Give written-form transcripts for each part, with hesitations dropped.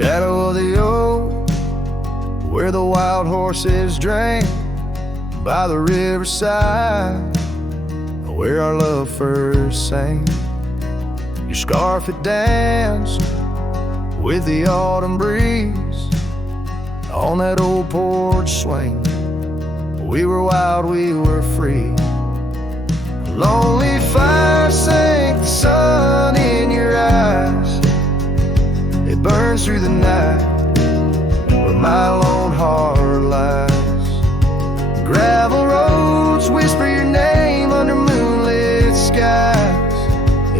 shadow of the oak, where the wild horses drank by the riverside, where our love first sang. Your scarf had danced with the autumn breeze on that old porch swing. We were wild, we were free. A lonely fire sank the sun in your eyes. It burns through the night where my lone heart lies. Gravel roads whisper your name under moonlit skies.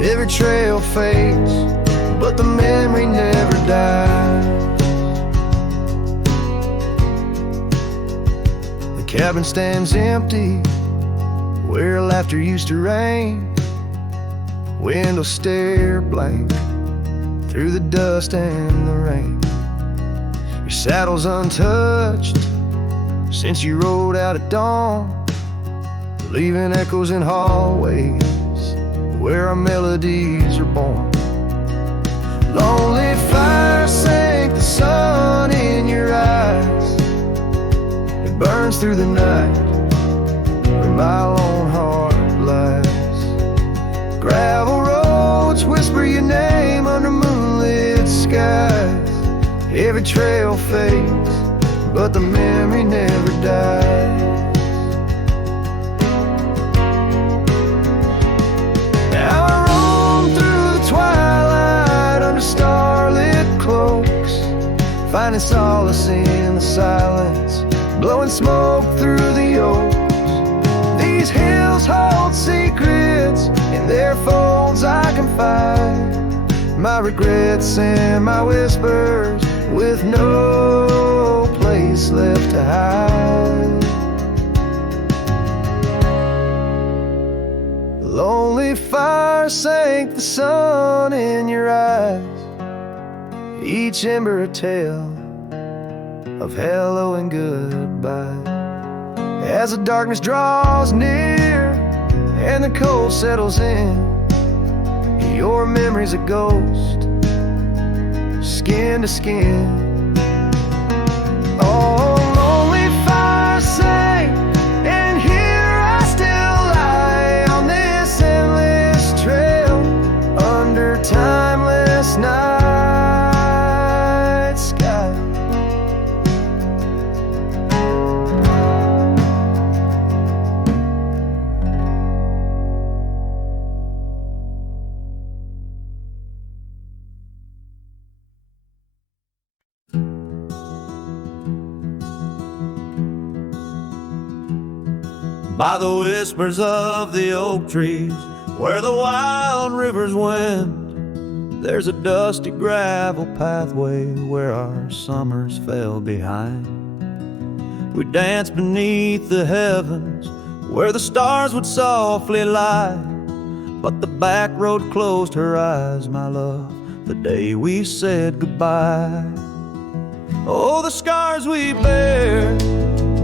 Every trail fades, but the memory never dies. The cabin stands empty where laughter used to rain. Windows stare blank through the dust and the rain. Your saddle's untouched since you rode out at dawn, leaving echoes in hallways where our melodies are born. Lonely fire sank the sun in your eyes. It burns through the night where my lone heart lies. Gravel roads whisper your name under moonlit skies. Every trail fades, but the memory never dies. Now I roam through the twilight under starlit cloaks, finding solace in the silence, blowing smoke through the oaks. These hills hold secrets, in their folds I confide my regrets and my whispers, with no place left to hide. Lonely fire sank the sun in your eyes, each ember a tale of hello and goodbye. As the darkness draws near and the cold settles in, your memory's a ghost, skin to skin. Oh, lonely fire sank, and here I still lie on this endless trail under timeless night sky. By the whispers of the oak trees, where the wild rivers wend, there's a dusty gravel pathway where our summers fell behind. We danced beneath the heavens where the stars would softly lie, but the back road closed her eyes, my love, the day we said goodbye. Oh, the scars we bear,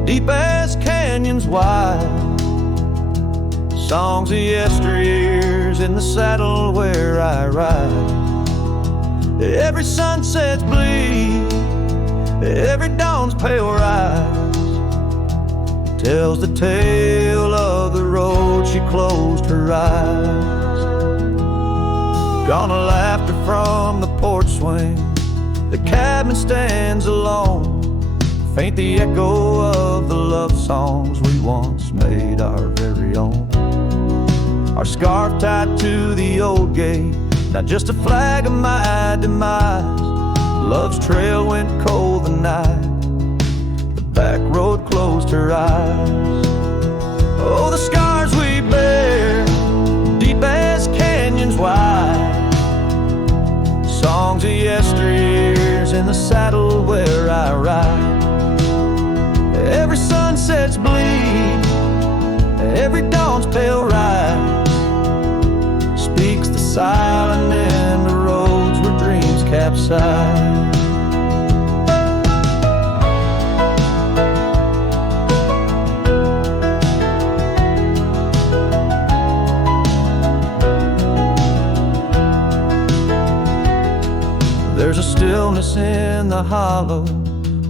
deep as canyons wide, songs of yesteryears in the saddle where I ride. Every sunset's bleed, every dawn's pale rise, tells the tale of the road she closed her eyes. Gone a laughter from the porch swing, the cabin stands alone, faint the echo of the love songs we once made our very own. Our scarf tied to the old gate, not just a flag of my demise. Love's trail went cold the night the back road closed her eyes. Oh, the scars we bear, deep as canyons wide, songs of yesteryears in the saddle where I ride. Every sunset's bleed, every dawn's pale rise, speaks the silent in the roads where dreams capsize. There's a stillness in the hollow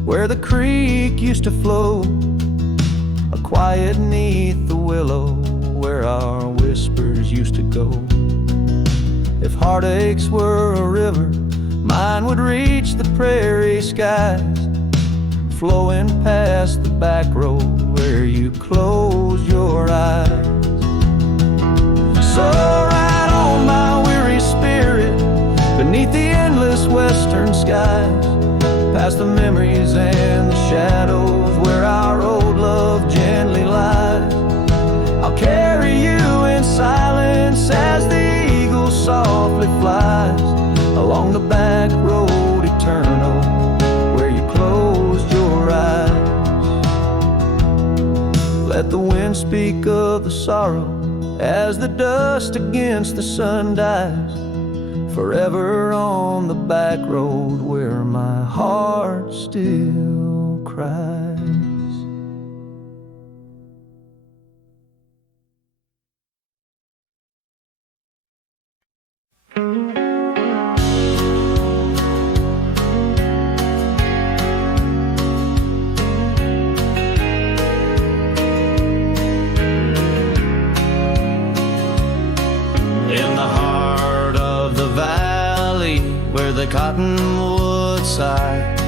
where the creek used to flow, a quiet 'neath the willow where our whispers used to go. If heartaches were a river, mine would reach the prairie skies, flowing past the back road where you closed your eyes. So ride on my weary spirit beneath the endless western skies, past the memories and the shadows where our old love gently lies. I'll carry you in silence as the eagle softly flies along the back road eternal where you closed your eyes. Let the wind speak of the sorrow as the dust against the sun dies, forever on the back road where my heart still cries. The cottonwood side,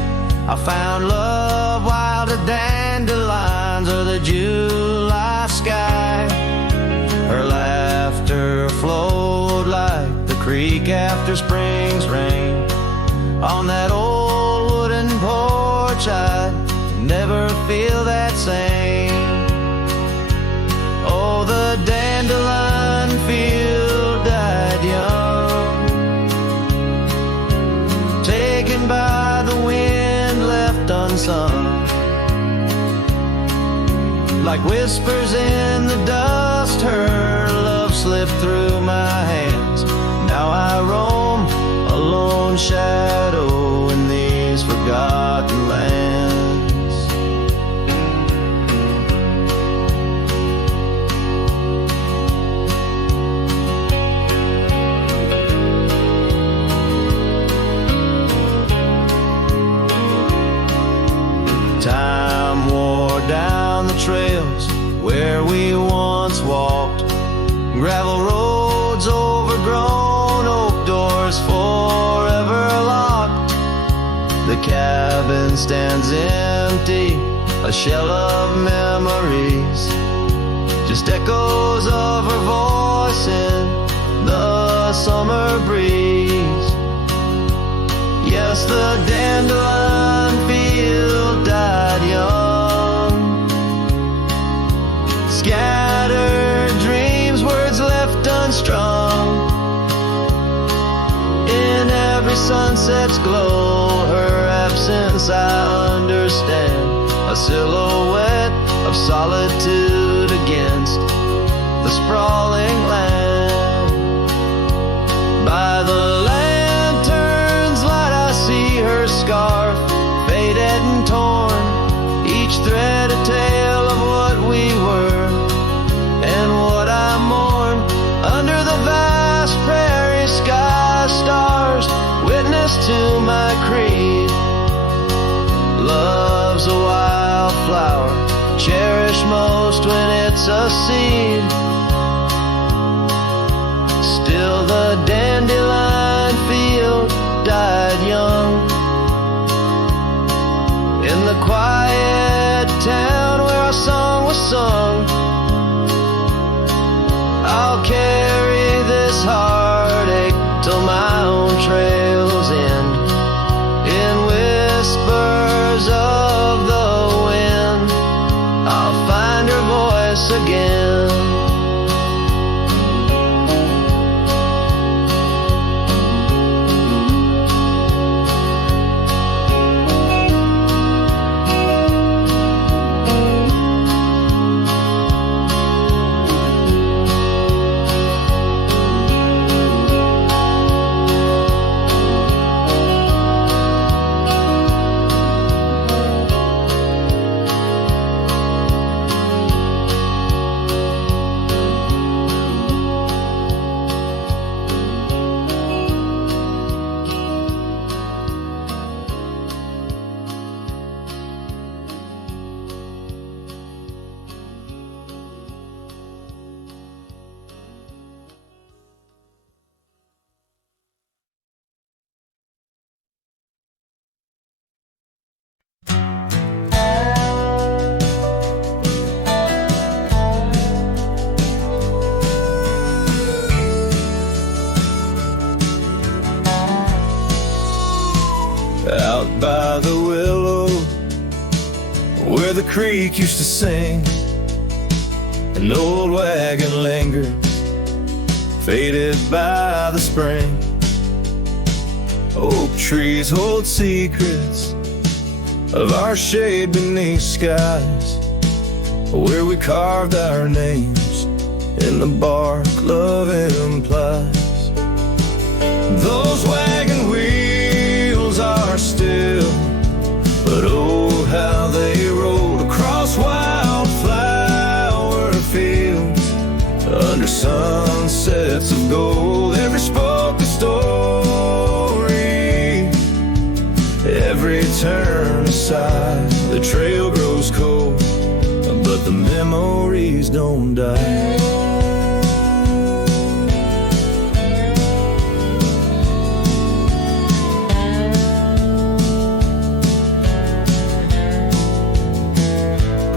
I found love wild as dandelions or the July sky. Her laughter flowed like the creek after spring's rain. On that old wooden porch I'd never feel that same. Oh, the dandelion field died young, taken by the wind, left unsung. Like whispers in the dust, her love slipped through my hands. Now I roam a lone shadow in these forgotten lands. Time wore down the trails where we once walked, gravel roads overgrown, oak doors forever locked. The cabin stands empty, a shell of memories, just echoes of her voice in the summer breeze. Yes, the dandelion field died young, scattered dreams, words left unstrung. In every sunset's glow, her absence I understand, a silhouette of solitude against the sprawling land. By the lantern's light I see her scarf, faded and torn, each thread a tale of what we were and what I mourn. Under the vast prairie sky, stars witness to my creed. Love's a wildflower, cherished most when it's a seed. Still the dandelion field died young, in the quiet town where our song was sung. I'll carry this heartache till my own trails end, in whispers of the wind I'll find her voice again. where the creek used to sing. An old wagon lingered, faded by the spring. Oak trees hold secrets of our shade beneath skies, where we carved our names in the bark love implies. Those wagon wheels are still, but oh how they rolled across wildflower fields, under sunsets of gold. Every spoke a story, every turn aside. The trail grows cold, but the memories don't die.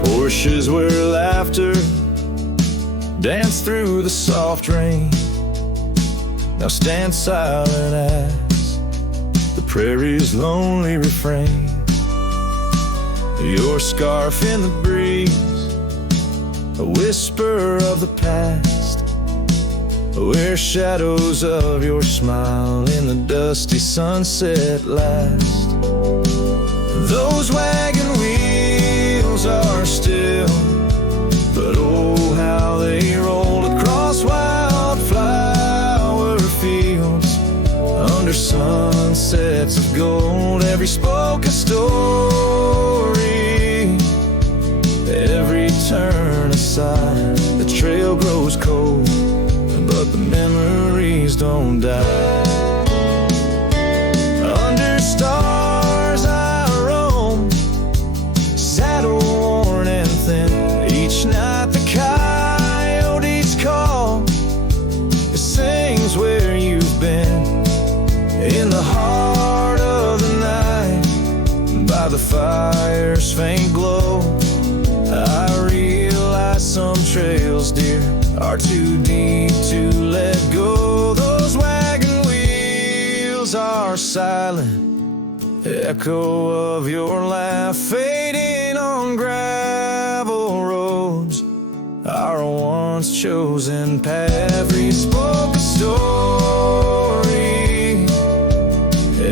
Porsches where laughter danced through the soft rain now stand silent as the prairie's lonely refrain. Your scarf in the breeze, a whisper of the past, where shadows of your smile in the dusty sunset last. Those wagon wheels are still, but oh how they rolled across wildflower fields, under sunsets of gold. Every spoke a story, every turn aside. The trail grows cold, but the memories don't die. Under stars I roam, saddle worn and thin. Each night the coyotes call, it sings where you've been. In the heart of the night, by the fire's faint glow, I realize some trails, dear, are too deep to let go. Those wagon wheels are silent, echo of your laugh fading on gravel roads, our once chosen path. We spoke a story,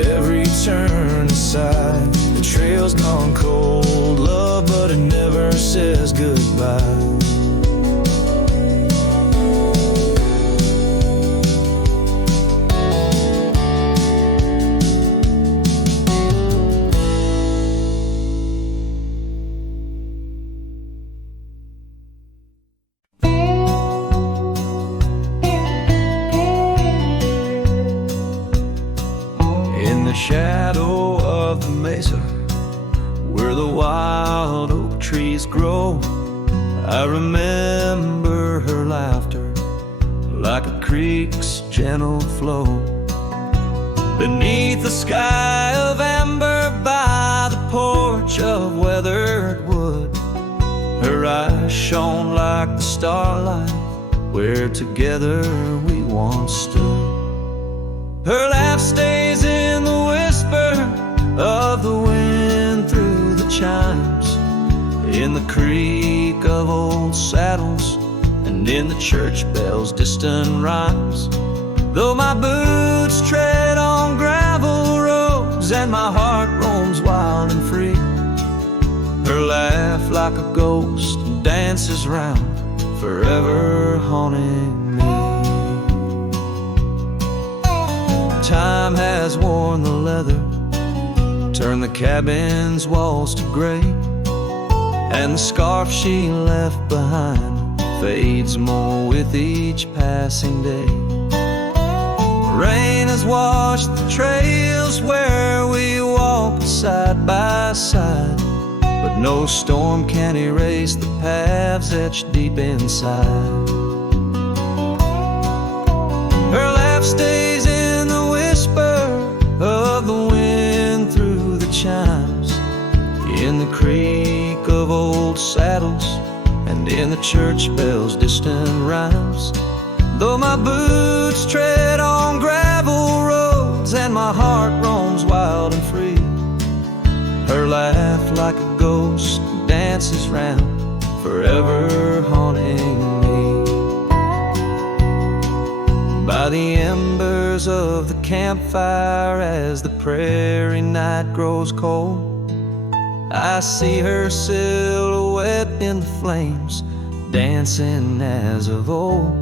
every turn aside. The trail's gone cold, love, but it never says goodbye. In the shadow of the mesa, where the wild oak trees grow, I remember her laughter like a creek's gentle flow. Beneath the sky of amber, by the porch of weathered wood, her eyes shone like the starlight where together we once stood. Her laugh stays in the whisper of the wind through the chimes, in the creak of old saddles and in the church bells' distant rhymes. Though my boots tread on gravel roads and my heart roams wild and free, her laugh like a ghost dances round, forever haunting me. Time has worn the leather, turned the cabin's walls to gray, and the scarf she left behind fades more with each passing day. Rain has washed the trails where we walked side by side, but no storm can erase the paths etched deep inside. Her laugh stays in the whisper of the wind through the chimes, in the creak of old saddles and in the church bells' distant rhymes. Though my boots tread on gravel roads and my heart roams wild and free, her laugh like a ghost dances dances round, forever haunting me. By the embers of the campfire, as the prairie night grows cold, I see her silhouette in the flames, dancing as of old.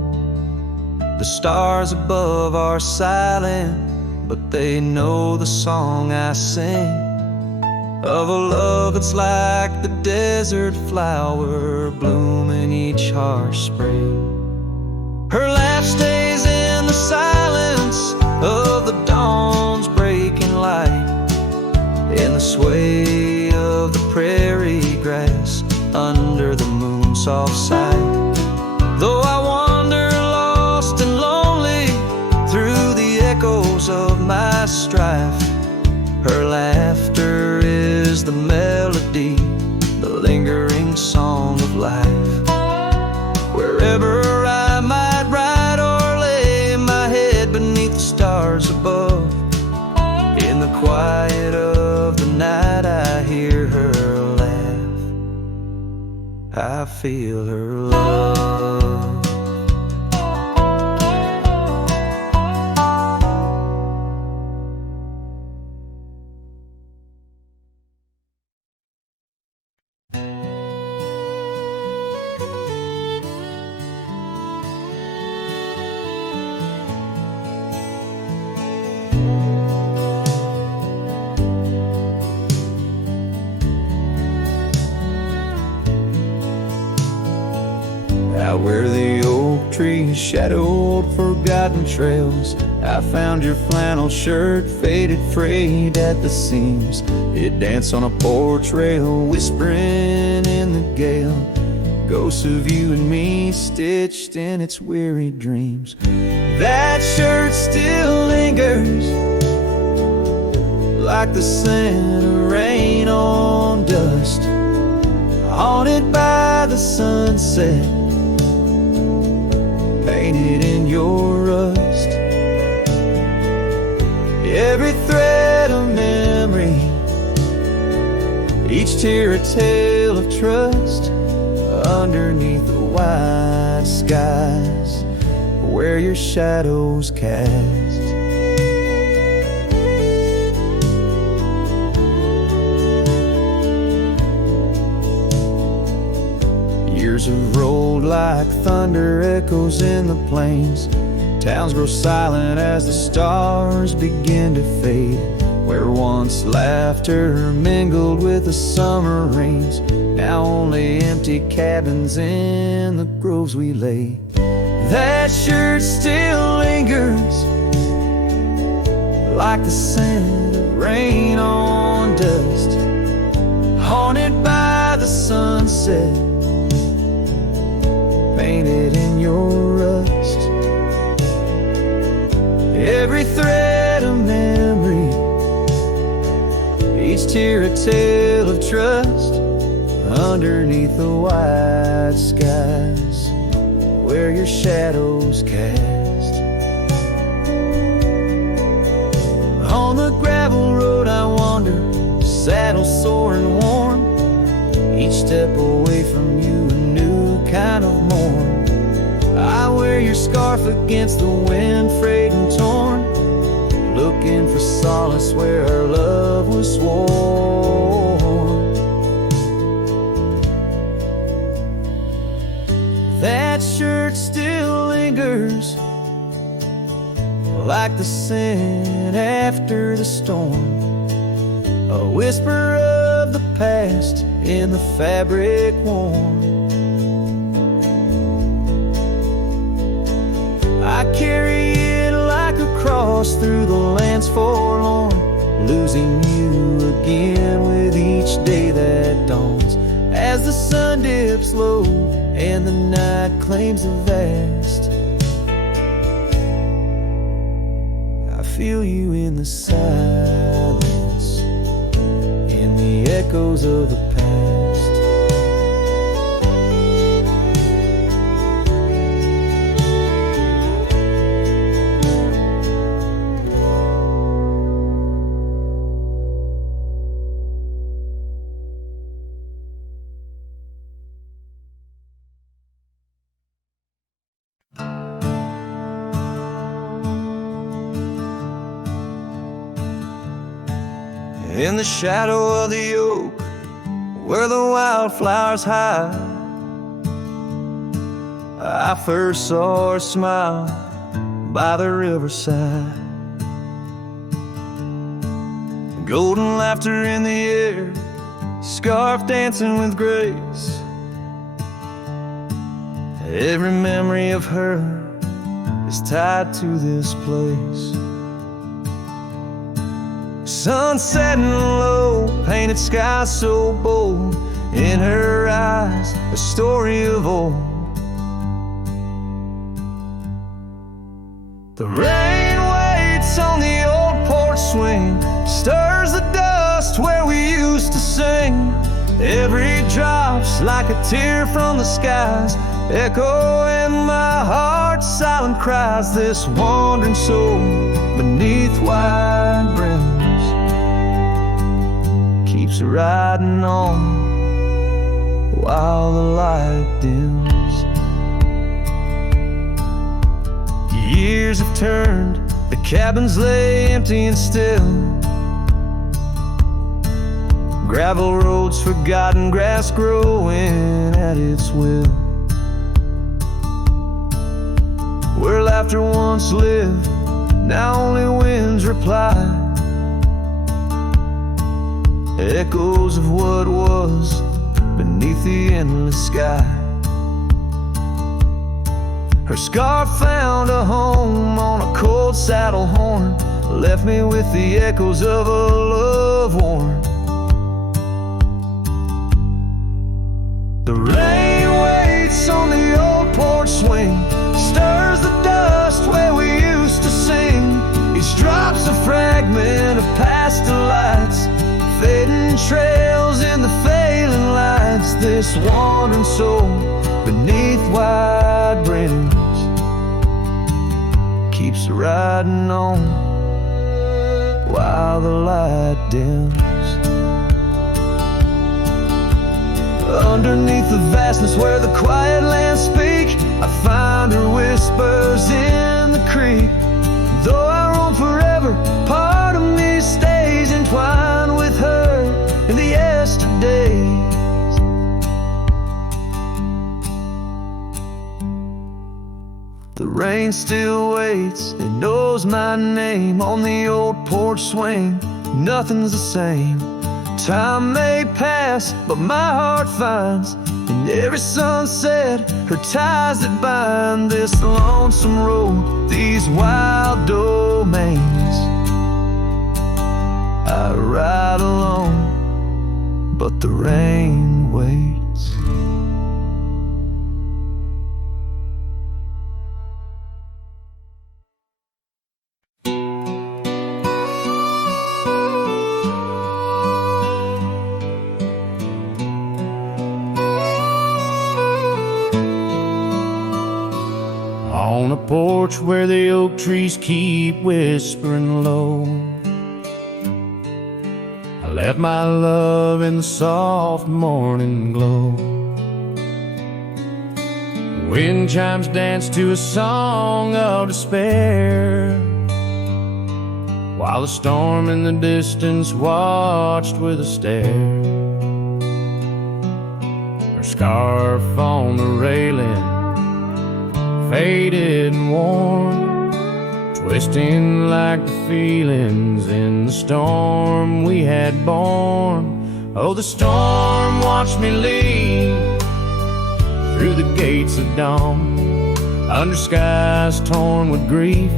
The stars above are silent, but they know the song I sing, of a love that's like the desert flower blooming each harsh spring. Her laugh stays in the silence of the dawn's breaking light, in the sway of the prairie grass under the moon's soft sight. Though I wander lost and lonely through the echoes of my strife, her laughter is the melody, the lingering song of life. Wherever I might ride or lay my head beneath the stars above, in the quiet of the night I hear her laugh, I feel her love. Out where the oak trees shadowed forgotten trails, I found your flannel shirt faded, frayed at the seams. It danced on a porch rail, whispering in the gale, ghosts of you and me stitched in its weary dreams. That shirt still lingers like the scent of rain on dust, haunted by the sunset, painted in your rust. Every thread a memory, each tear a tale of trust, underneath the wide skies where your shadows cast. Years have rolled like thunder echoes in the plains. Towns grow silent as the stars begin to fade. Where once laughter mingled with the summer rains, now only empty cabins in the groves we lay. That shirt still lingers like the scent of rain on dust, haunted by the sunset, painted in your rust. Every thread a memory, each tear a tale of trust, underneath the wide skies where your shadows cast. On the gravel road I wander, saddle sore and worn, each step away from you a new kind of morn. I wear your scarf against the wind, frayed and torn, looking for solace where our love was sworn. That shirt still lingers like the scent after the storm, a whisper of the past in the fabric worn. I carry it like a cross through the lands forlorn, losing you again with each day that dawns, as the sun dips low and the night claims the vast. I feel you in the silence, in the echoes of the past. in the shadow of the oak where the wildflowers hide. I first saw her smile by the riverside. Golden laughter in the air, scarf dancing with grace. Every memory of her is tied to this place. Sun setting low, painted sky so bold, in her eyes a story of old. The rain waits on the old porch swing, stirs the dust where we used to sing. Every drop's like a tear from the skies, echo in my heart's silent cries. This wandering soul beneath wide brims keeps riding on while the light dims. Years have turned, the cabins lay empty and still. Gravel roads forgotten, grass growing at its will. Where laughter once lived, now only winds reply. Echoes of what was beneath the endless sky. Her scarf found a home on a cold saddle horn, left me with the echoes of a love worn. The rain waits on the old porch swing, stirs the dust where we used to sing. Each drop's a fragment of past delights, fading trails in the failing lights. This wandering soul beneath wide brims keeps riding on while the light dims. Underneath the vastness where the quiet lands speak, I find her whispers in the creek. Though I roam forever, part of me stays entwined with her in the yesterdays. The rain still waits, it knows my name on the old porch swing. Nothing's the same. Time may pass, but my heart finds in every sunset her ties that bind this lonesome road, these wild domains. I ride alone, but the rain waits. On a porch where the oak trees keep whispering low, I left my love in the soft morning glow. Wind chimes dance to a song of despair, while the storm in the distance watched with a stare. Her scarf on the railing, faded and worn, twisting like the feelings in the storm we had borne. Oh, the storm watched me leave through the gates of dawn, under skies torn with grief,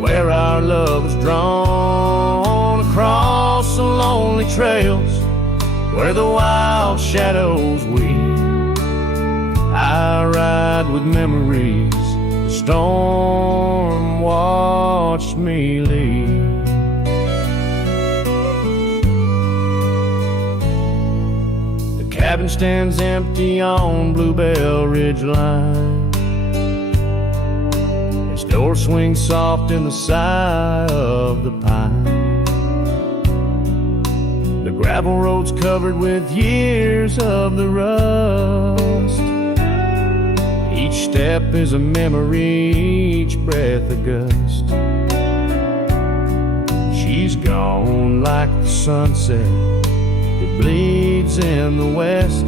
where our love was drawn across the lonely trails where the wild shadows weep. I ride with memories, the storm watched me leave. The cabin stands empty on Bluebell Ridge line. Its door swings soft in the sigh of the pine. The gravel road's covered with years of the rust. Each step is a memory, each breath a gust. She she's gone like the sunset. It bleeds in the west,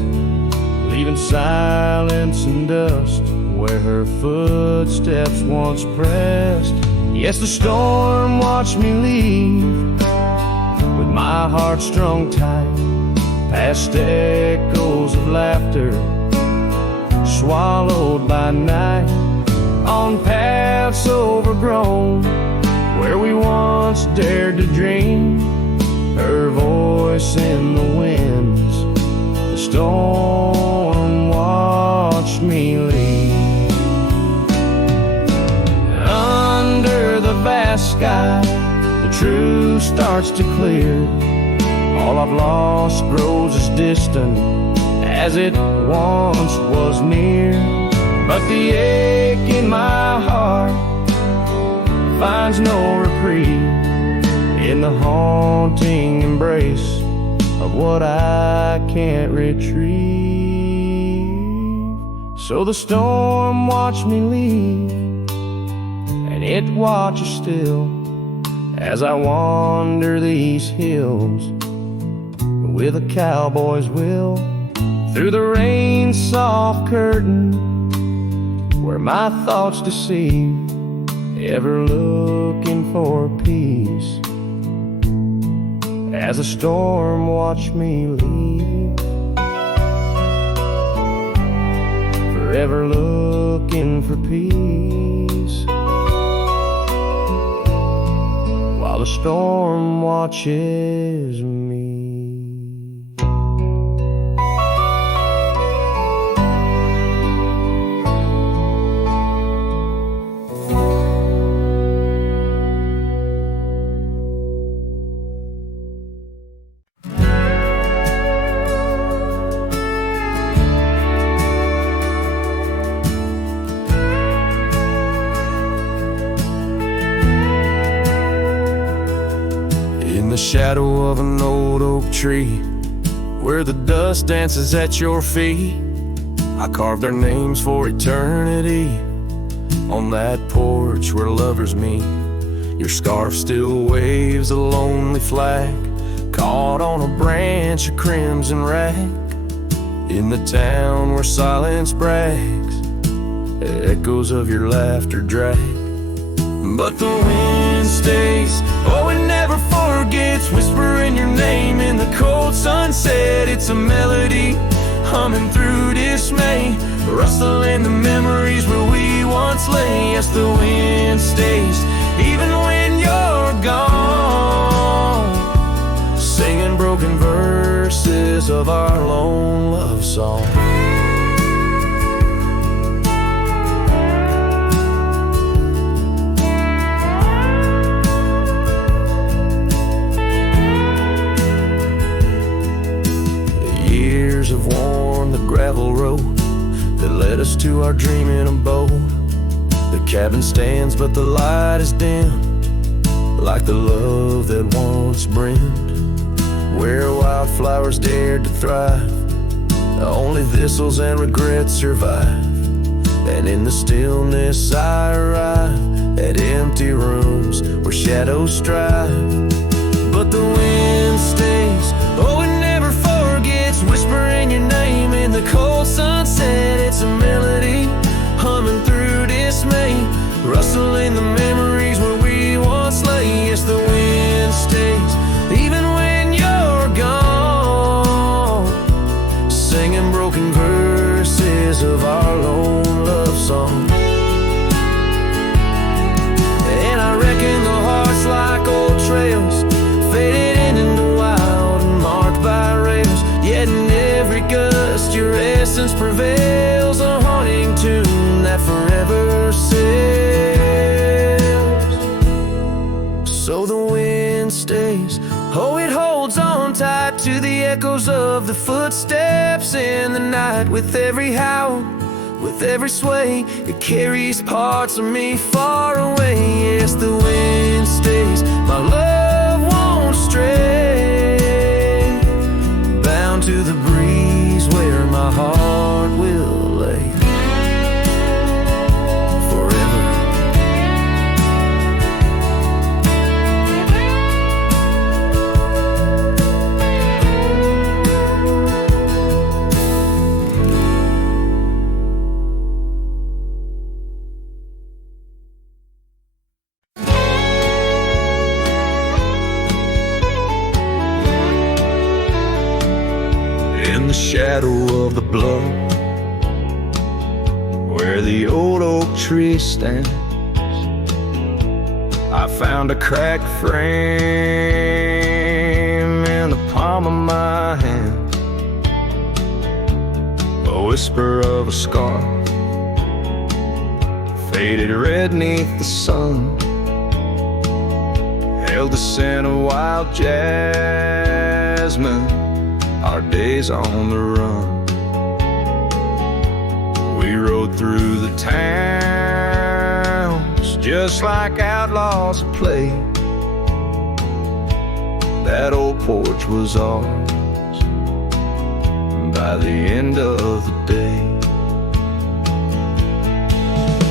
leaving silence and dust where her footsteps once pressed. Yes, the storm watched me leave with my heart strung tight, past echoes of laughter swallowed by night, on paths overgrown where we once dared to dream. Her voice in the winds, the storm watched me leave. Under the vast sky, the truth starts to clear. All I've lost grows as distant as it once was near. But the ache in my heart finds no reprieve in the haunting embrace of what I can't retrieve. So the storm watched me leave, and it watches still as I wander these hills with a cowboy's will, through the rain's soft curtain where my thoughts deceive, ever looking for peace as a storm watched me leave, forever looking for peace while the storm watches me. The shadow of an old oak tree, where the dust dances at your feet, I carved our names for eternity on that porch where lovers meet. Your scarf still waves a lonely flag, caught on a branch of crimson rag, in the town where silence brags, echoes of your laughter drag. But the wind stays, oh it never forgets, whispering your name in the cold sunset. It's a melody humming through dismay, rustling the memories where we once lay. Yes, the wind stays, even when you're gone, singing broken verses of our lone love song. Have worn the gravel road that led us to our dreaming abode. The cabin stands, but the light is dim, like the love that once brimmed, where wildflowers dared to thrive. Only thistles and regrets survive, and in the stillness I arrive at empty rooms where shadows strive. But the wind stays, oh it never forgets, whispering your name in the cold sunset. It's a melody humming through dismay, rustling the memories where we once lay. Yes, the wind stays, even when you're gone, singing broken verses of our lone love song. And I reckon the hearts like old trails, faded into wild and marked by rails, yet in every gust your essence prevails, a haunting tune that forever sails. So the wind stays, oh it holds on tight to the echoes of the footsteps in the night. With every howl, with every sway, it carries parts of me far away. Yes, the wind stays, my love won't stray, bound to the breeze where my heart will lay forever. shadow of the bluff, where the old oak tree stands, I found a cracked frame in the palm of my hand, a whisper of a scar, faded red neath the sun, held the scent of wild jasmine, our days on the run. We rode through the towns just like outlaws at play. That old porch was ours by the end of the day.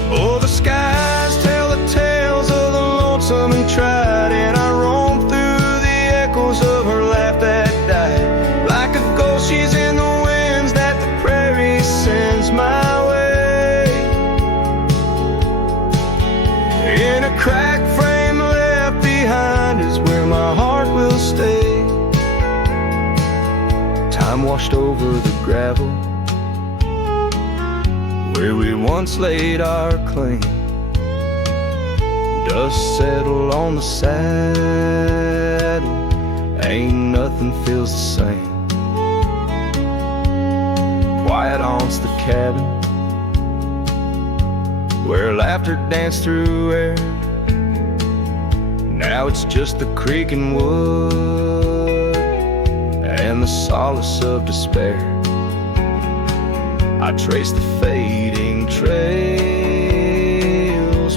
Oh, the skies tell the tales of the lonesome and tried, and I roam through the echoes of her laugh that died. Like a ghost, she's in the winds that the prairie sends my way. In a cracked frame left behind is where my heart will stay. Time washed over the gravel where we once laid our claim. Dust settled on the saddle, ain't nothing feels the same. Quiet haunts the cabin where laughter danced through air. Now it's just the creaking wood and the solace of despair. I trace the fading trails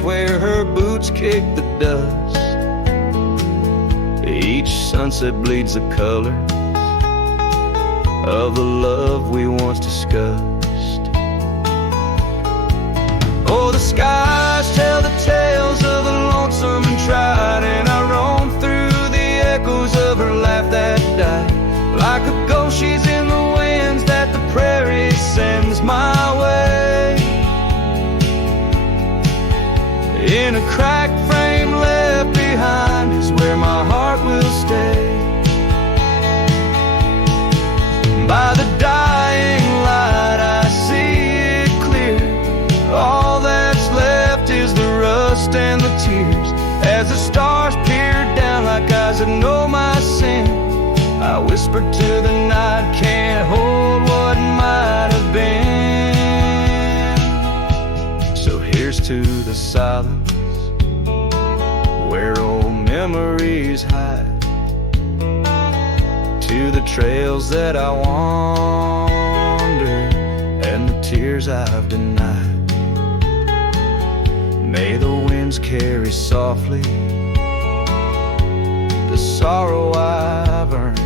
where her boots kick the dust. Each sunset bleeds the color of the love we once discussed. Oh, the skies tell the tales of the lonesome and tried, and I roam through the echoes of her laugh that died. Like a ghost, she's in the winds that the prairie sends my way. In a cracked frame left behind is where my heart will stay. By the dying light I see it clear. All that's left is the rust and the tears. As the stars peer down like eyes that know my sin, I whisper to the night, can't hold what might have been. So here's to the silence where old memories hide, to the trails that I wander and the tears I've denied. May the winds carry softly the sorrow I've earned,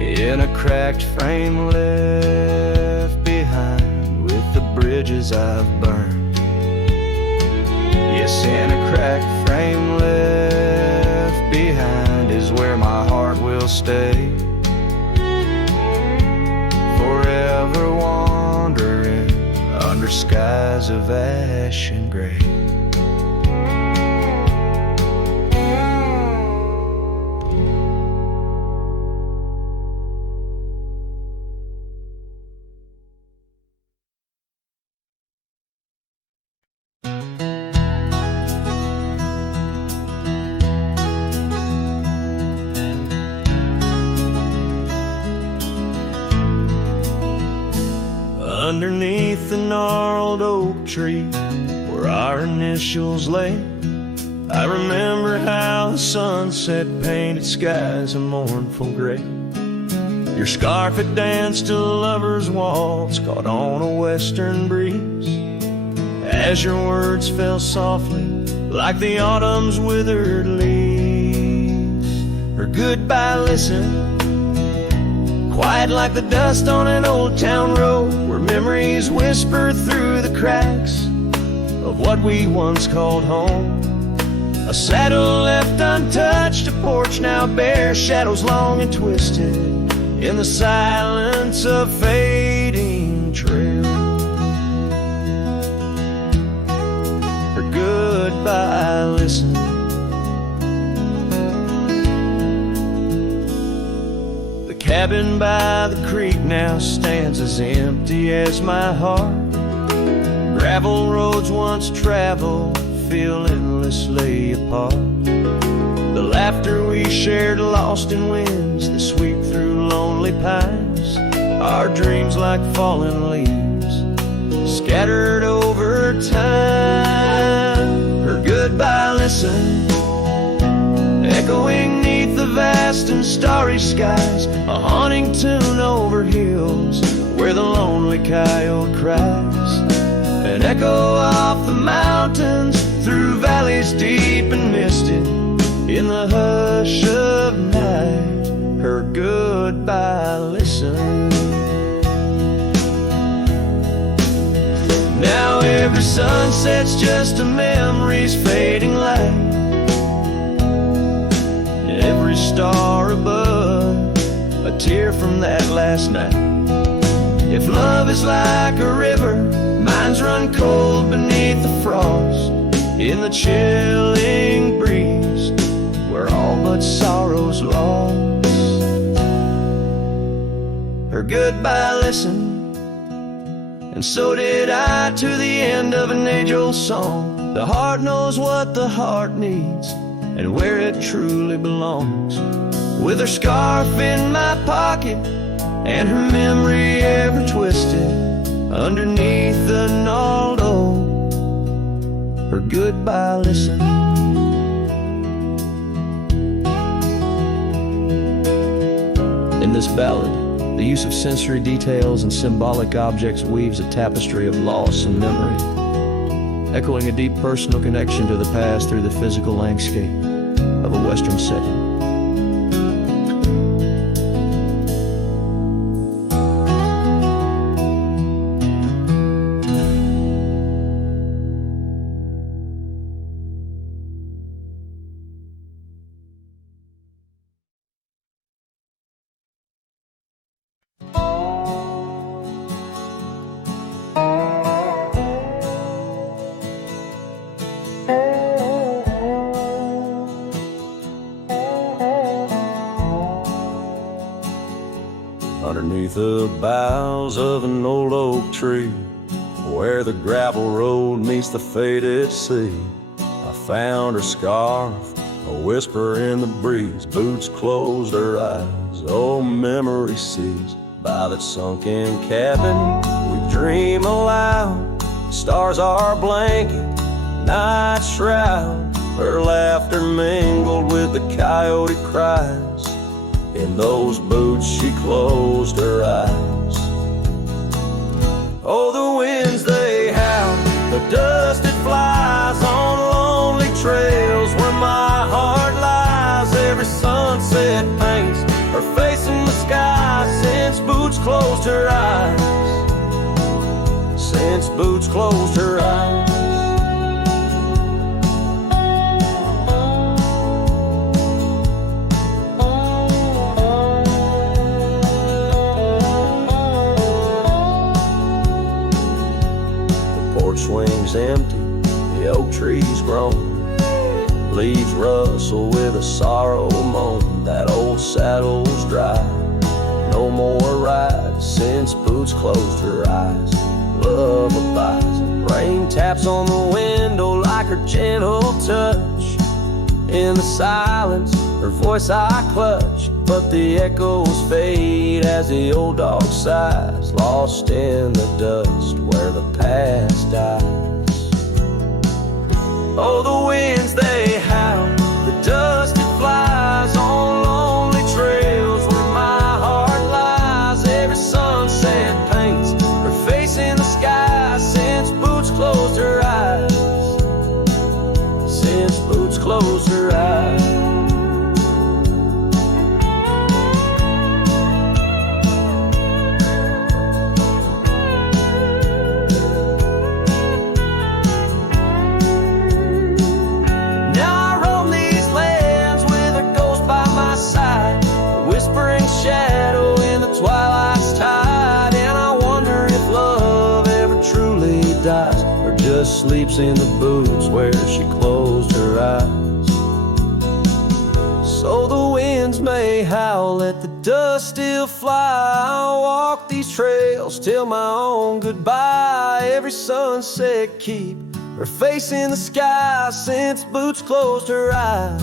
in a cracked frame left behind with the bridges I've burned. Yes, in a cracked frame left behind is where my heart will stay, forever wandering under skies of ash and gray. Underneath the gnarled oak tree where our initials lay, I remember how the sunset painted skies a mournful gray. Your scarf had danced a lover's waltz caught on a western breeze, as your words fell softly like the autumn's withered leaves. Her goodbye listened, quiet like the dust on an old town road, where memories whisper through the cracks of what we once called home. A saddle left untouched, a porch now bare, shadows long and twisted in the silence of fading trail. Her goodbye listened. The cabin by the creek now stands as empty as my heart. Gravel roads once traveled feel endlessly apart. The laughter we shared lost in winds that sweep through lonely pines. Our dreams like fallen leaves scattered over time. Her goodbye listen echoing neath the vast and starry skies, a haunting tune over hills where the lonely coyote cries. An echo off the mountains through valleys deep and misted, in the hush of night, her goodbye listen. Now every sunset's just a memory's fading light. Every star above, a tear from that last night. If love is like a river, mine's run cold beneath the frost, in the chilling breeze, where all but sorrow's lost. Her goodbye listened, and so did I, to the end of an age-old song. The heart knows what the heart needs, and where it truly belongs. With her scarf in my pocket, and her memory ever twisted underneath the gnarled oak, her goodbye listen. In this ballad, the use of sensory details and symbolic objects weaves a tapestry of loss and memory, echoing a deep personal connection to the past through the physical landscape of a Western setting. Underneath the boughs of an old oak tree, where the gravel road meets the faded sea, I found her scarf, a whisper in the breeze. Boots closed her eyes, oh memory seized by that sunken cabin. We dream aloud, stars are blanket, night shroud. Her laughter mingled with the coyote cries. In those boots she closed her eyes. Oh, the winds they howl, the dust it flies on lonely trails where my heart lies. Every sunset paints her face in the sky since boots closed her eyes. Since boots closed her eyes. Swings empty, the oak tree's grown, leaves rustle with a sorrow moan. That old saddle's dry, no more rides since boots closed her eyes. Love abides, rain taps on the window like her gentle touch. In the silence, her voice I clutch, but the echoes fade as the old dog sighs, lost in the dust where the past dies. Oh, the winds they howl, the dust it flies on lonely trails where my heart lies. Every sunset paints her face in the sky since boots closed her eyes. Since boots closed her eyes. Shadow in the twilight's tide, and I wonder if love ever truly dies, or just sleeps in the boots where she closed her eyes. So the winds may howl at the Does still fly, I'll walk these trails till my own goodbye. Every sunset keep her face in the sky since boots closed her eyes.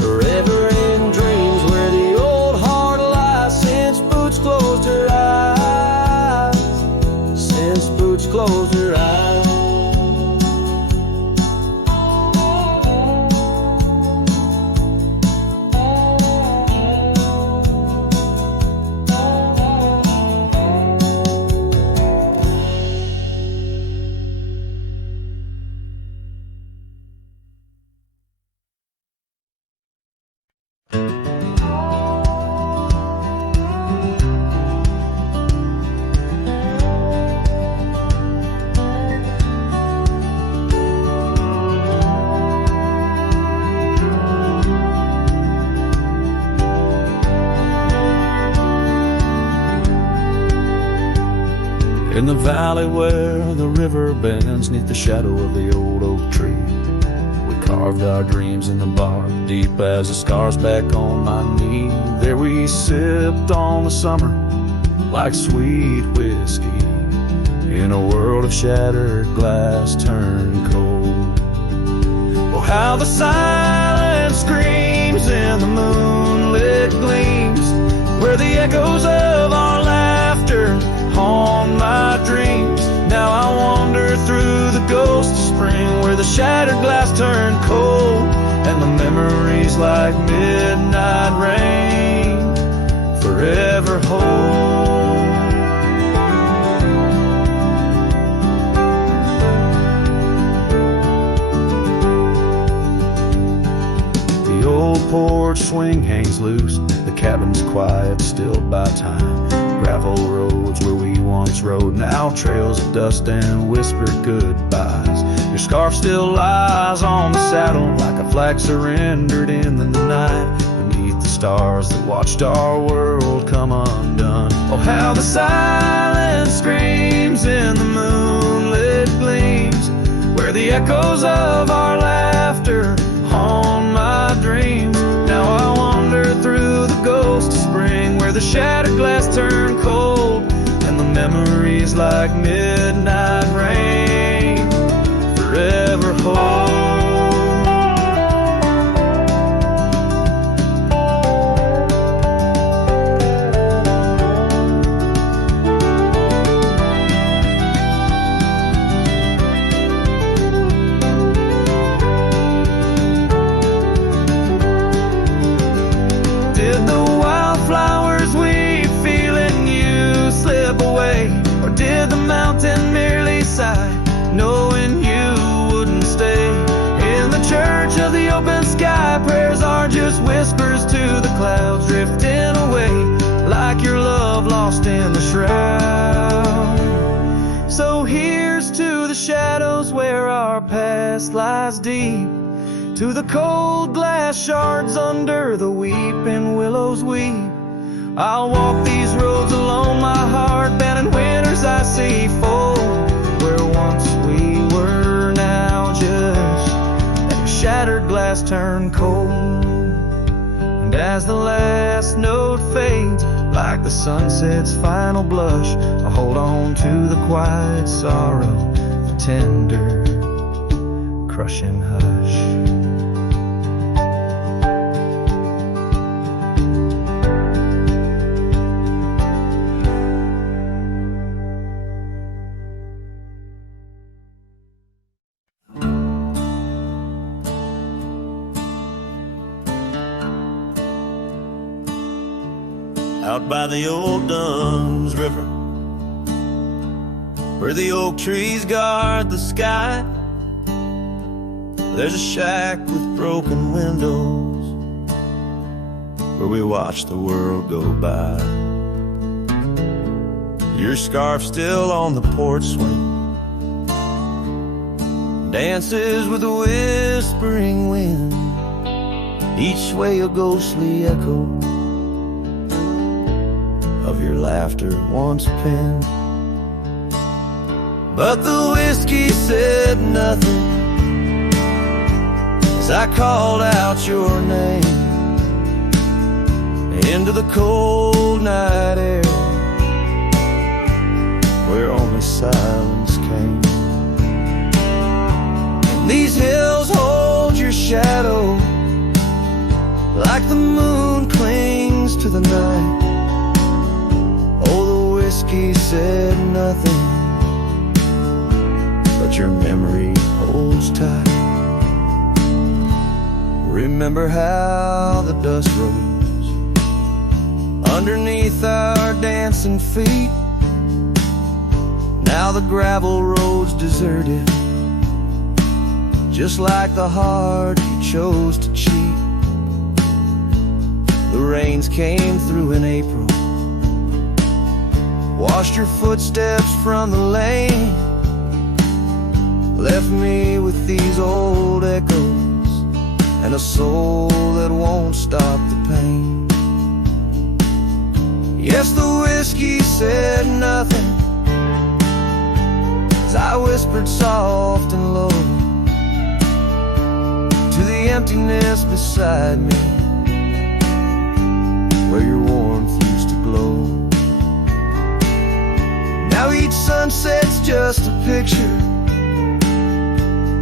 Forever in dreams where the old heart lies since boots closed her eyes. Since boots closed her eyes. In the valley where the river bends, 'neath the shadow of the old oak tree, we carved our dreams in the bark, deep as the scars back on my knee. There we sipped on the summer like sweet whiskey, in a world of shattered glass turned cold. Oh, how the silence screams in the moonlit gleams, where the echoes of our laughter haunt my dreams. Now I wander through the ghost of spring, where the shattered glass turned cold, and the memories like midnight rain forever hold. The old porch swing hangs loose, the cabin's quiet, stilled by time. Gravel roads where we once rode, now trails of dust and whispered goodbyes. Your scarf still lies on the saddle like a flag surrendered in the night, beneath the stars that watched our world come undone. Oh, how the silence screams in the moonlit gleams, where the echoes of our laughter haunt my dreams. Now I wander through the ghost of spring, where the shattered glass turned cold, and the memories like midnight rain forever hold. Did the wildflowers we feel in you slip away, or did the mountain merely sigh, knowing you wouldn't stay? In the church of the open sky, prayers are just whispers to the clouds, drifting away like your love lost in the shroud. So here's to the shadows where our past lies deep, to the cold glass shards under the weeping willows weep. I'll walk these roads alone, my heart bent in winters I see fold, where once we were, now just a shattered glass turned cold. And as the last note fades, like the sunset's final blush, I hold on to the quiet sorrow, the tender, crushing hush. Out by the old Dunn's River, where the oak trees guard the sky, there's a shack with broken windows, where we watch the world go by. Your scarf still on the porch swing, dances with the whispering wind, each way a ghostly echo of your laughter once penned. But the whiskey said nothing as I called out your name. into the cold night air where only silence came. And these hills hold your shadow like the moon clings to the night. Oh, the whiskey said nothing, but your memory holds tight. Remember how the dust rose underneath our dancing feet. Now the gravel road's deserted, just like the heart you chose to cheat. The rains came through in April, washed your footsteps from the lane, left me with these old echoes and a soul that won't stop the pain. Yes, the whiskey said nothing as I whispered soft and low to the emptiness beside me where your warmth used to glow. Now each sunset's just a picture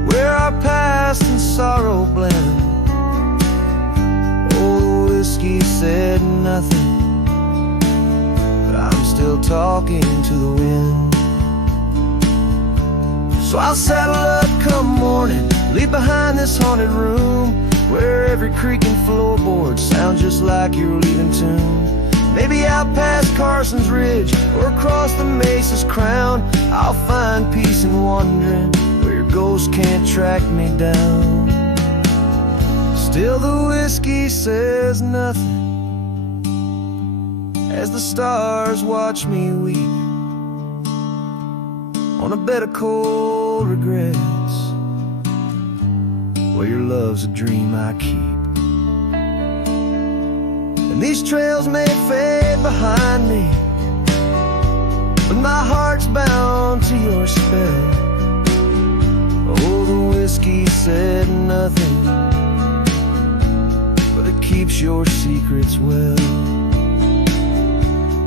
where our past and sorrow blend. Oh, the whiskey said nothing, but I'm still talking to the wind. So I'll saddle up come morning, leave behind this haunted room where every creaking floorboard sounds just like your leaving tune. Maybe out past Carson's Ridge or across the Mesa's crown, I'll find peace in wandering where your ghost can't track me down. Still the whiskey says nothing as the stars watch me weep on a bed of cold regrets where your love's a dream I keep. And these trails may fade behind me, but my heart's bound to your spell. Oh, the whiskey said nothing, but it keeps your secrets well.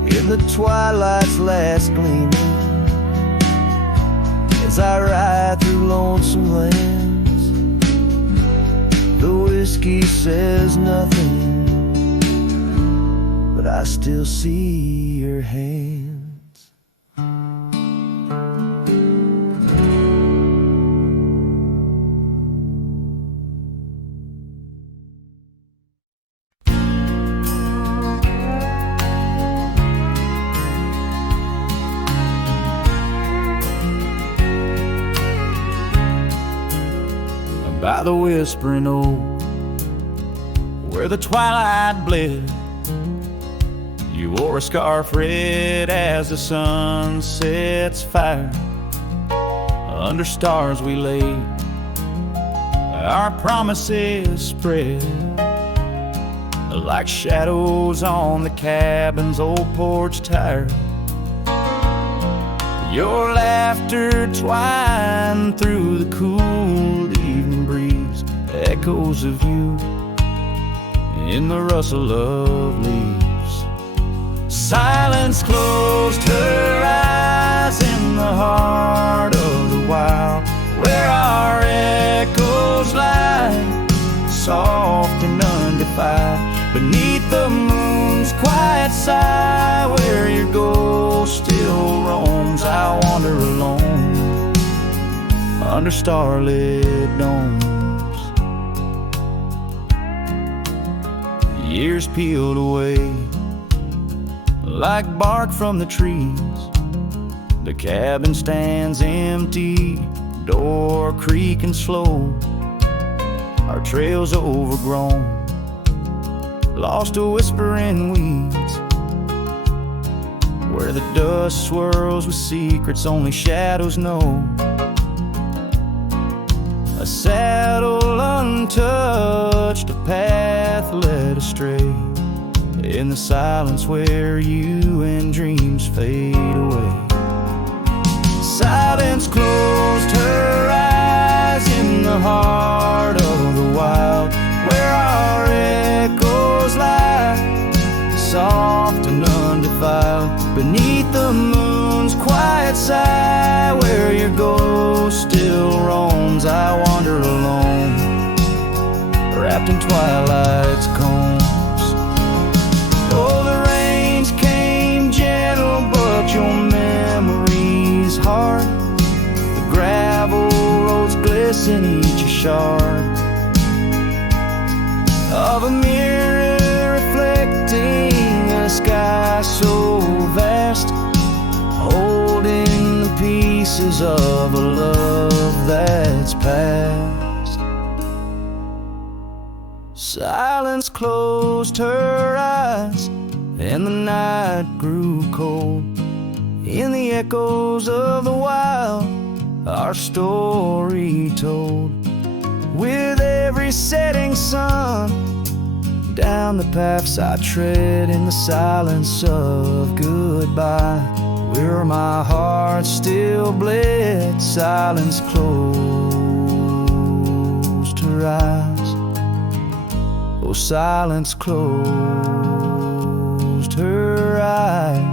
In the twilight's last gleaming, as I ride through lonesome lands, the whiskey says nothing, but I still see your hands. By the whispering oak, where the twilight bled, you wore a scarf red as the sun sets fire. Under stars we lay, our promises spread like shadows on the cabin's old porch tire. Your laughter twined through the cool evening breeze, echoes of you in the rustle of leaves. Silence closed her eyes in the heart of the wild, where our echoes lie, soft and undefiled. Beneath the moon's quiet sigh, where your ghost still roams, I wander alone under starlit domes. Years peeled away like bark from the trees. The cabin stands empty, door creaking slow. Our trails overgrown, lost to whispering weeds, where the dust swirls with secrets only shadows know. A saddle untouched, a path led astray, in the silence where you and dreams fade away. Silence closed her eyes in the heart of the wild, where our echoes lie, soft and undefiled. Beneath the moon's quiet sigh, where your ghost still roams, I wander alone, wrapped in twilight's combs. Oh, the rains came gentle, but your memory's hard. The gravel roads glisten, each a shard of a mirror reflecting a sky so vast, holding the pieces of a love that's past. Silence closed her eyes, and the night grew cold. In the echoes of the wild, our story told. With every setting sun, down the paths I tread in the silence of goodbye, where my heart still bled, silence closed her eyes. Oh, silence closed her eyes.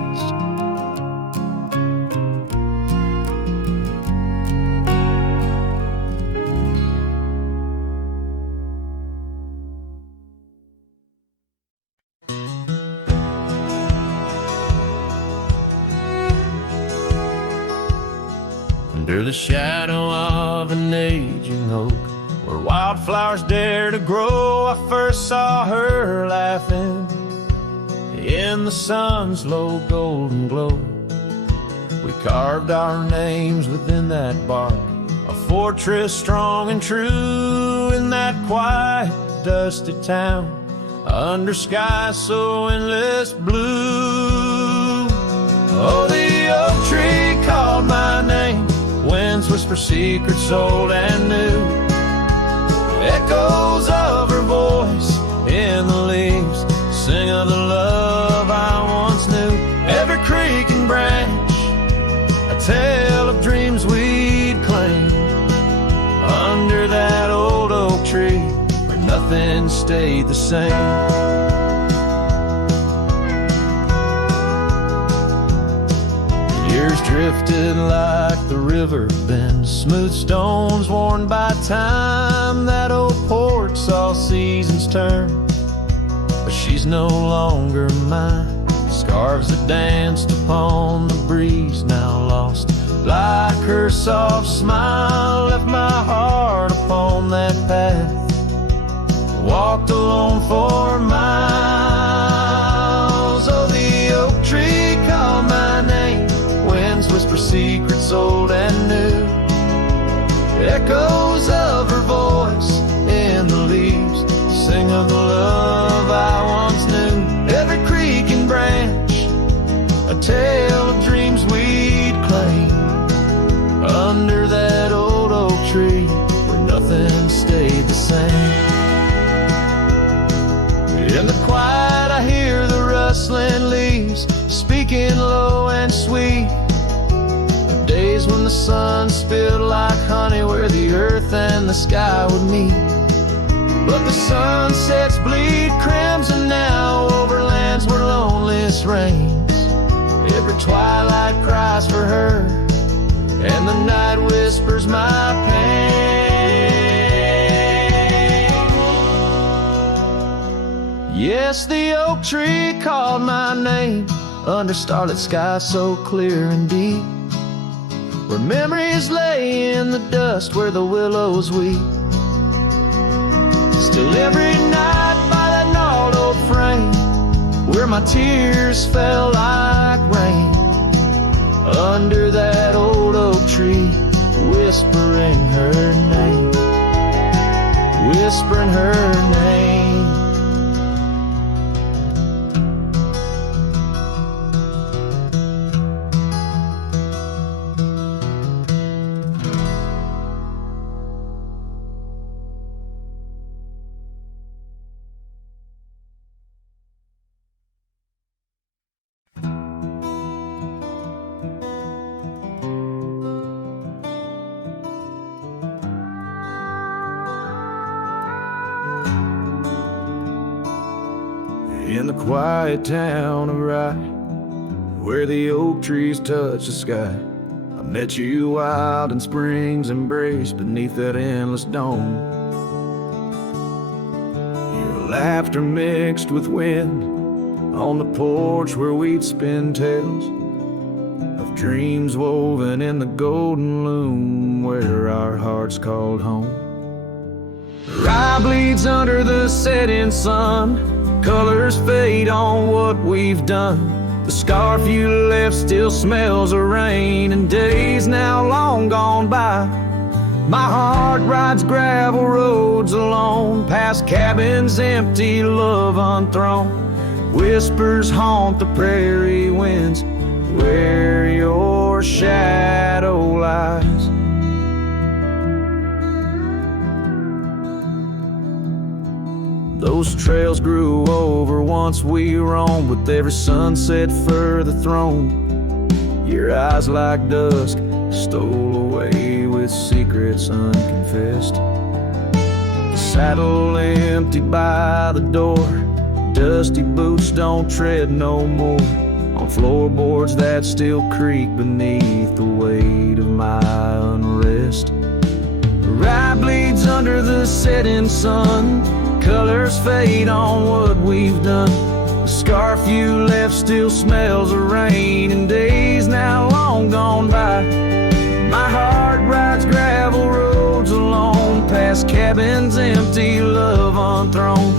Under the shadow of an aging oak, where wildflowers dare to grow, I first saw her laughing in the sun's low golden glow. We carved our names within that bark, a fortress strong and true in that quiet, dusty town, under skies so endless blue. Oh, the oak tree called my name, winds whisper secrets old and new, echoes of her voice in the leaves sing of the love I once knew. Every creek and branch a tale of dreams we'd claim, under that old oak tree where nothing stayed the same. Years drifted like the river bends, smooth stones worn by time. That old porch saw seasons turn, but she's no longer mine. Scarves that danced upon the breeze now lost, like her soft smile left my heart upon that path. Walked alone for miles. Oh, the oak tree called my name, whisper secrets old and new, echoes of her voice in the leaves sing of the love I once knew. Every creek and branch a tale of dreams we'd claim, under that old oak tree where nothing stayed the same. In the quiet I hear the rustling leaves speaking low and sweet, days when the sun spilled like honey where the earth and the sky would meet. But the sunsets bleed crimson now over lands where loneliness reigns. Every twilight cries for her, and the night whispers my pain. Yes, the oak tree called my name, under starlit skies so clear and deep, where memories lay in the dust where the willows weep. Still every night by that gnarled old frame, where my tears fell like rain, under that old oak tree, whispering her name, whispering her name. in the quiet town of Rye, where the oak trees touch the sky. I met you wild in spring's embrace beneath that endless dome. Your laughter mixed with wind on the porch where we'd spin tales of dreams woven in the golden loom where our hearts called home. Rye bleeds under the setting sun, colors fade on what we've done. The scarf you left still smells of rain and days now long gone by. My heart rides gravel roads alone, past cabins empty, love unthrown. Whispers haunt the prairie winds where your shadow lies. Those trails grew over once we roamed, with every sunset further thrown. Your eyes like dusk stole away with secrets unconfessed. The saddle emptied by the door, dusty boots don't tread no more on floorboards that still creak beneath the weight of my unrest. Rye bleeds under the setting sun, colors fade on what we've done. The scarf you left still smells of rain and days now long gone by. My heart rides gravel roads alone, past cabins empty, love unthrown.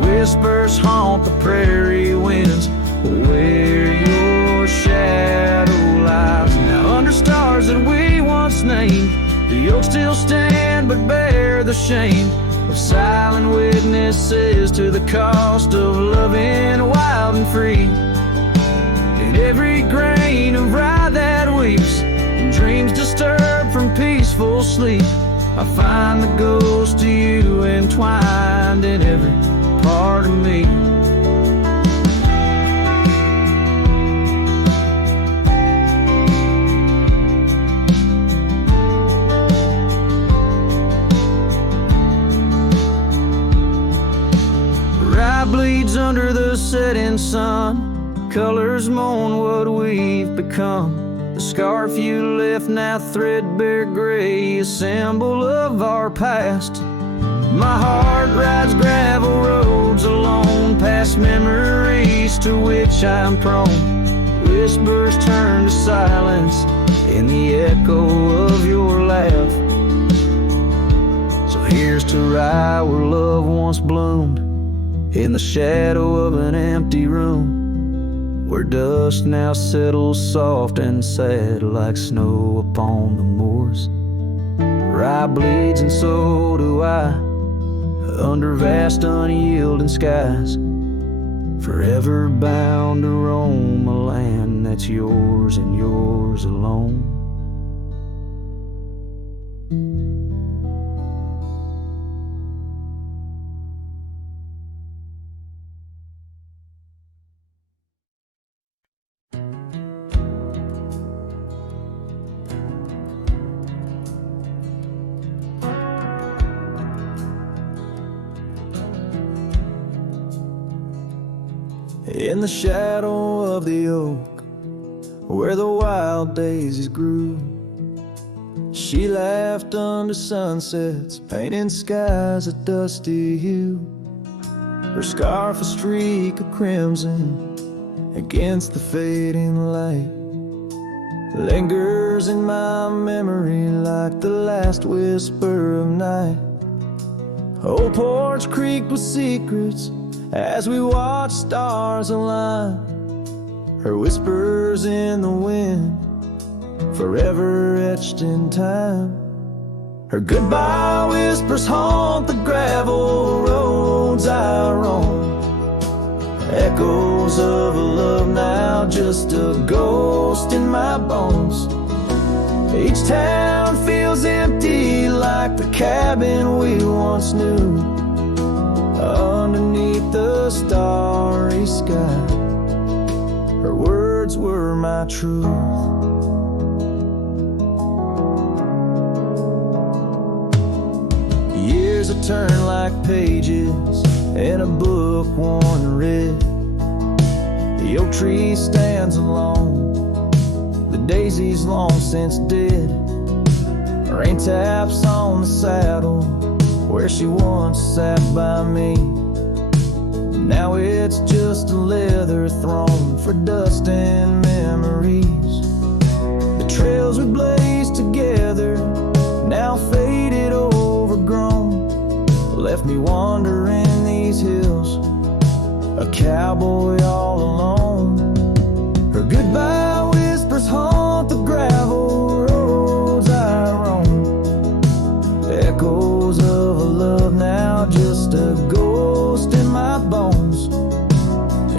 Whispers haunt the prairie winds where your shadow lies. Now under stars that we once named, the oaks still stand but bear the shame of silent witnesses to the cost of loving wild and free. In every grain of rye that weeps, and dreams disturbed from peaceful sleep, I find the ghost of you entwined in every part of me. Bleeds under the setting sun, colors mourn what we've become. The scarf you left now threadbare gray, a symbol of our past. My heart rides gravel roads alone, past memories to which I'm prone. Whispers turn to silence in the echo of your laugh. So here's to Rye where love once bloomed, in the shadow of an empty room, where dust now settles soft and sad like snow upon the moors. Rye bleeds and so do I, under vast unyielding skies, forever bound to roam a land that's yours and yours alone. In the shadow of the oak, where the wild daisies grew, she laughed under sunsets, painting skies a dusty hue. Her scarf a streak of crimson against the fading light, lingers in my memory like the last whisper of night. Old porch creaked with secrets as we watch stars align, her whispers in the wind, forever etched in time. Her goodbye whispers haunt the gravel roads I roam, echoes of a love now just a ghost in my bones. Each town feels empty like the cabin we once knew, underneath the starry sky. Her words were my truth. Years have turned like pages in a book worn red, The oak tree stands alone, the daisy's long since dead. Rain taps on the saddle where she once sat by me. Now it's just a leather throne for dust and memories. The trails we blazed together, now faded, overgrown, left me wandering these hills, a cowboy all alone. Her goodbye whispers haunt the gravel roads I roam, echoes of a love now just a ghost in my bones.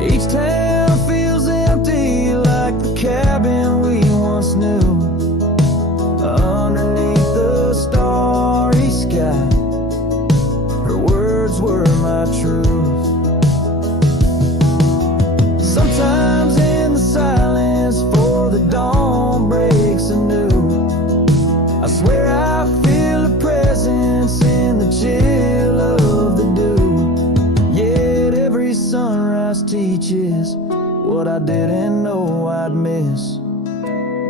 Each town feels empty like the cabin we once knew, underneath the starry sky. Her words were my truth. Sometimes in the silence, before the dawn breaks anew, I swear I feel a presence in the chill of the dew. Yet every sunrise teaches what I didn't know I'd miss,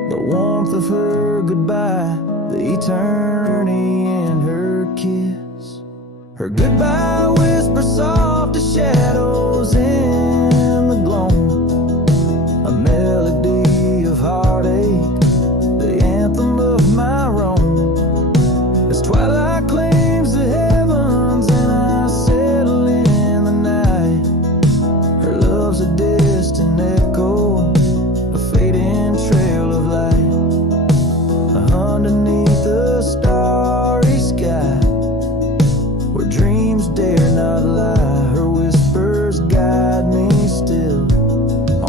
the warmth of her goodbye, the eternity in her kiss. Her goodbye whispers soft as shadows in the gloam, a melody of heartache, the anthem of my wrong. As twilight claims the heavens and I settle in the night, her love's a distant echo, a fading trail of light, underneath the starry sky, where dreams dare not lie. Her whispers guide me still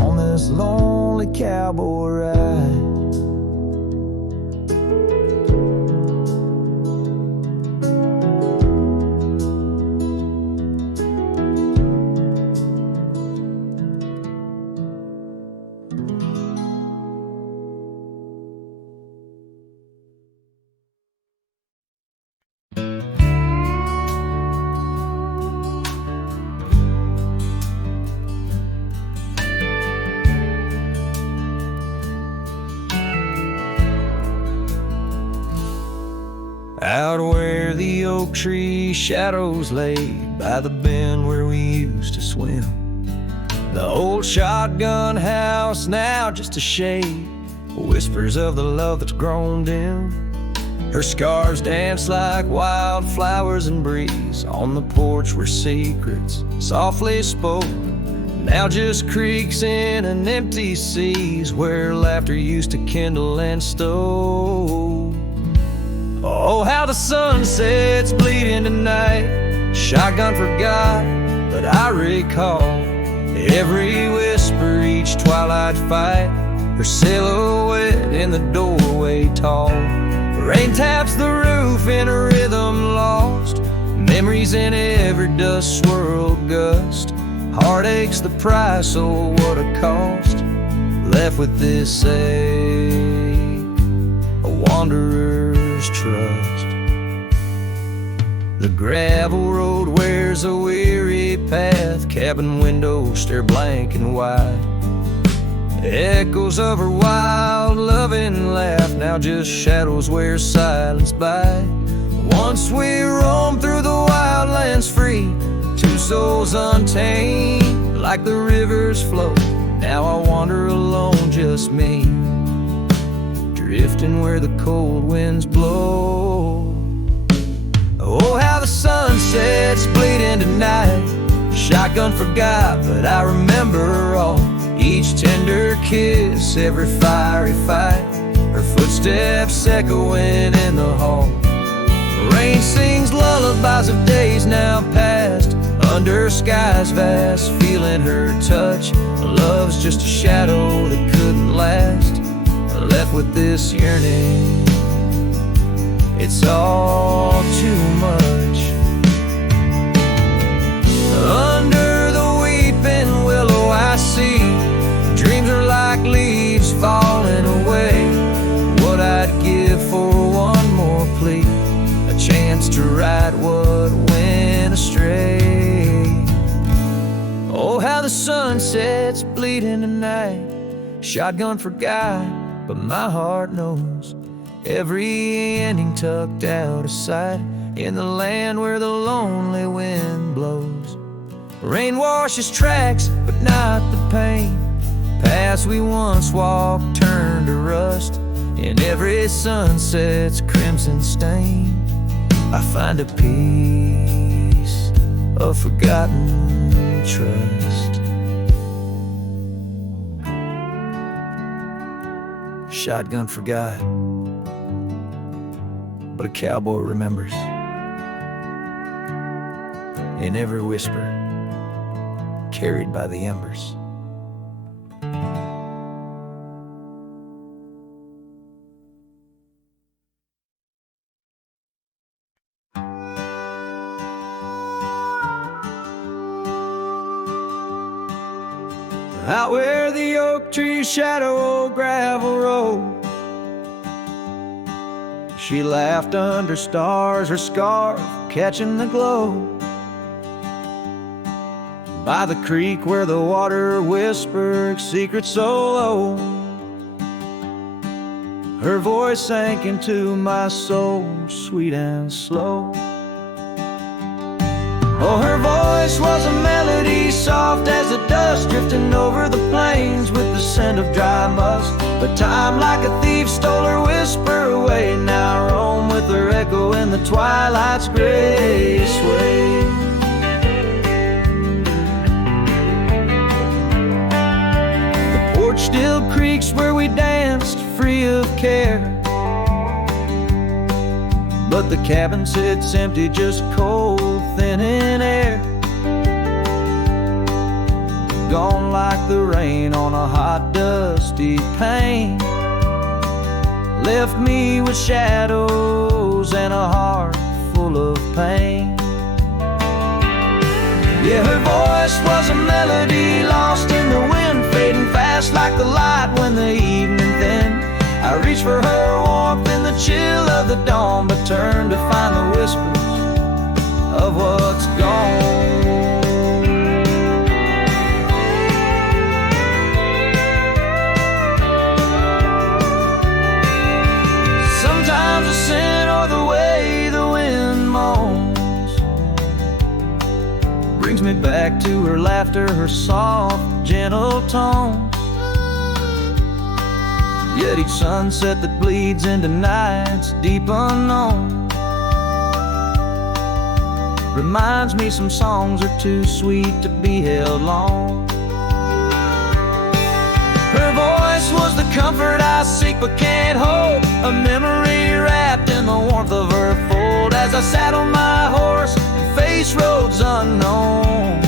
on this lonely cowboy ride. Out where the oak tree shadows lay, by the bend where we used to swim, the old shotgun house now just a shade, whispers of the love that's grown dim. Her scars dance like wildflowers in breeze on the porch where secrets softly spoke, now just creaks in an empty seas where laughter used to kindle and stoke. Oh, how the sunsets bleed into night, shotgun forgot, but I recall every whisper, each twilight fight, her silhouette in the doorway tall. Rain taps the roof in a rhythm lost, memories in every dust swirled gust. Heartache's the price, oh what a cost, left with this ache, a wanderer's trust. The gravel road wears a weary path, cabin windows stare blank and wide, echoes of her wild loving laugh, now just shadows where silence by. Once we roamed through the wildlands free, two souls untamed like the rivers flow, now I wander alone, just me, drifting where the cold winds blow. Oh, how the sunsets bleed into night, shotgun forgot, but I remember all, each tender kiss, every fiery fight, her footsteps echoing in the hall. Rain sings lullabies of days now past, under skies vast, feeling her touch. Love's just a shadow that couldn't last, left with this yearning, it's all too much. Under the weeping willow I see, dreams are like leaves falling away. What I'd give for one more plea, a chance to right what went astray. Oh, how the sunsets bleed late in the night, shotgun forgot, but my heart knows. Every ending tucked out of sight, in the land where the lonely wind blows. Rain washes tracks, but not the pain. Paths we once walked turn to rust, in every sunset's crimson stain. I find a peace of forgotten trust. Shotgun forgot, but a cowboy remembers. In every whisper, carried by the embers. Out where the oak trees shadow old gravel road, she laughed under stars, her scarf catching the glow. By the creek where the water whispered secrets so low, her voice sank into my soul, sweet and slow. Oh, her voice was a melody, soft as the dust drifting over the plains with the scent of dry musk. But time like a thief stole her whisper away. Now I roam with her echo in the twilight's gray sway. The porch still creaks where we danced free of care, but the cabin sits empty, just cold, thin in air. Gone like the rain on a hot, dusty pane. Left me with shadows and a heart full of pain. Yeah, her voice was a melody lost in the wind, fading fast like the light when the evening thinned. I reached for her warmth in the chill of the dawn, but turned to find the whispers of what's gone. Sometimes the scent or the way the wind moans brings me back to her laughter, her soft, gentle tone. Yet each sunset that bleeds into nights deep unknown reminds me some songs are too sweet to be held long. Her voice was the comfort I seek but can't hold, a memory wrapped in the warmth of her fold as I sat on my horse and faced roads unknown.